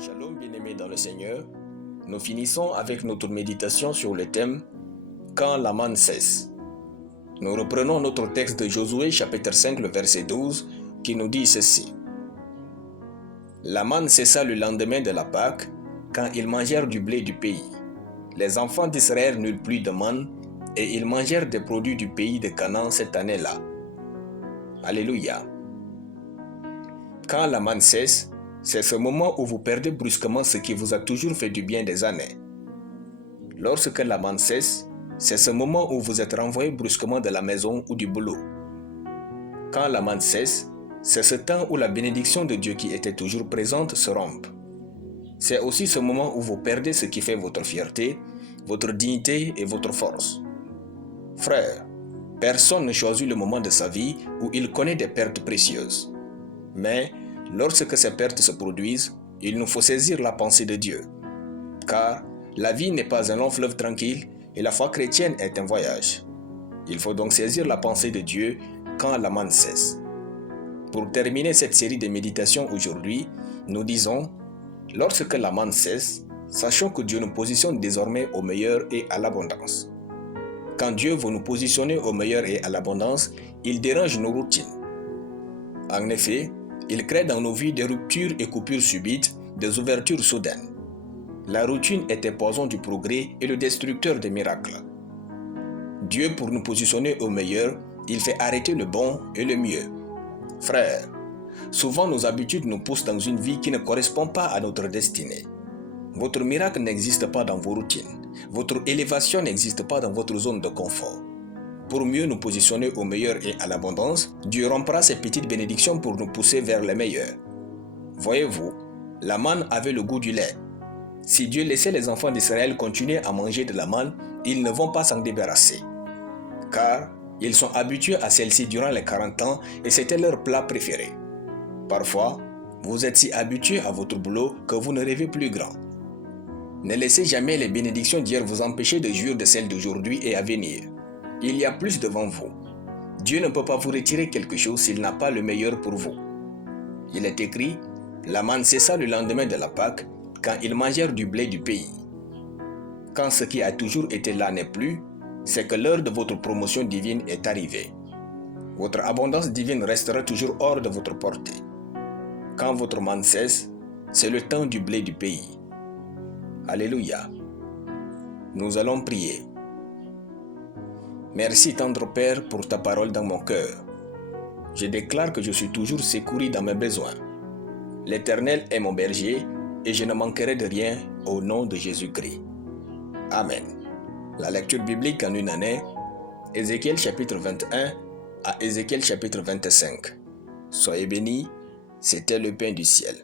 Shalom bien-aimés dans le Seigneur, nous finissons avec notre méditation sur le thème « Quand la manne cesse ». Nous reprenons notre texte de Josué chapitre 5 le verset 12 qui nous dit ceci. La manne cessa le lendemain de la Pâque quand ils mangèrent du blé du pays. Les enfants d'Israël n'eurent plus de manne et ils mangèrent des produits du pays de Canaan cette année-là. Alléluia. Quand la manne cesse, c'est ce moment où vous perdez brusquement ce qui vous a toujours fait du bien des années. Lorsque la manne cesse, c'est ce moment où vous êtes renvoyé brusquement de la maison ou du boulot. Quand la manne cesse, c'est ce temps où la bénédiction de Dieu qui était toujours présente se rompt. C'est aussi ce moment où vous perdez ce qui fait votre fierté, votre dignité et votre force. Frère, personne ne choisit le moment de sa vie où il connaît des pertes précieuses. Mais, lorsque ces pertes se produisent, il nous faut saisir la pensée de Dieu. Car la vie n'est pas un long fleuve tranquille et la foi chrétienne est un voyage. Il faut donc saisir la pensée de Dieu quand la manne cesse. Pour terminer cette série de méditations aujourd'hui, nous disons « Lorsque la manne cesse, sachons que Dieu nous positionne désormais au meilleur et à l'abondance. » Quand Dieu veut nous positionner au meilleur et à l'abondance, il dérange nos routines. En effet, il crée dans nos vies des ruptures et coupures subites, des ouvertures soudaines. La routine est un poison du progrès et le destructeur des miracles. Dieu, pour nous positionner au meilleur, il fait arrêter le bon et le mieux. Frères, souvent nos habitudes nous poussent dans une vie qui ne correspond pas à notre destinée. Votre miracle n'existe pas dans vos routines. Votre élévation n'existe pas dans votre zone de confort. Pour mieux nous positionner au meilleur et à l'abondance, Dieu rompra ses petites bénédictions pour nous pousser vers le meilleur. Voyez-vous, la manne avait le goût du lait. Si Dieu laissait les enfants d'Israël continuer à manger de la manne, ils ne vont pas s'en débarrasser. Car ils sont habitués à celle-ci durant les 40 ans et c'était leur plat préféré. Parfois, vous êtes si habitués à votre boulot que vous ne rêvez plus grand. Ne laissez jamais les bénédictions d'hier vous empêcher de jouir de celles d'aujourd'hui et à venir. Il y a plus devant vous. Dieu ne peut pas vous retirer quelque chose s'il n'a pas le meilleur pour vous. Il est écrit, la manne cessa le lendemain de la Pâque, quand ils mangèrent du blé du pays. Quand ce qui a toujours été là n'est plus, c'est que l'heure de votre promotion divine est arrivée. Votre abondance divine restera toujours hors de votre portée. Quand votre manne cesse, c'est le temps du blé du pays. Alléluia. Nous allons prier. Merci tendre Père pour ta parole dans mon cœur. Je déclare que je suis toujours secouru dans mes besoins. L'Éternel est mon berger et je ne manquerai de rien au nom de Jésus-Christ. Amen. La lecture biblique en une année, Ézéchiel chapitre 21 à Ézéchiel chapitre 25. Soyez bénis, c'était le pain du ciel.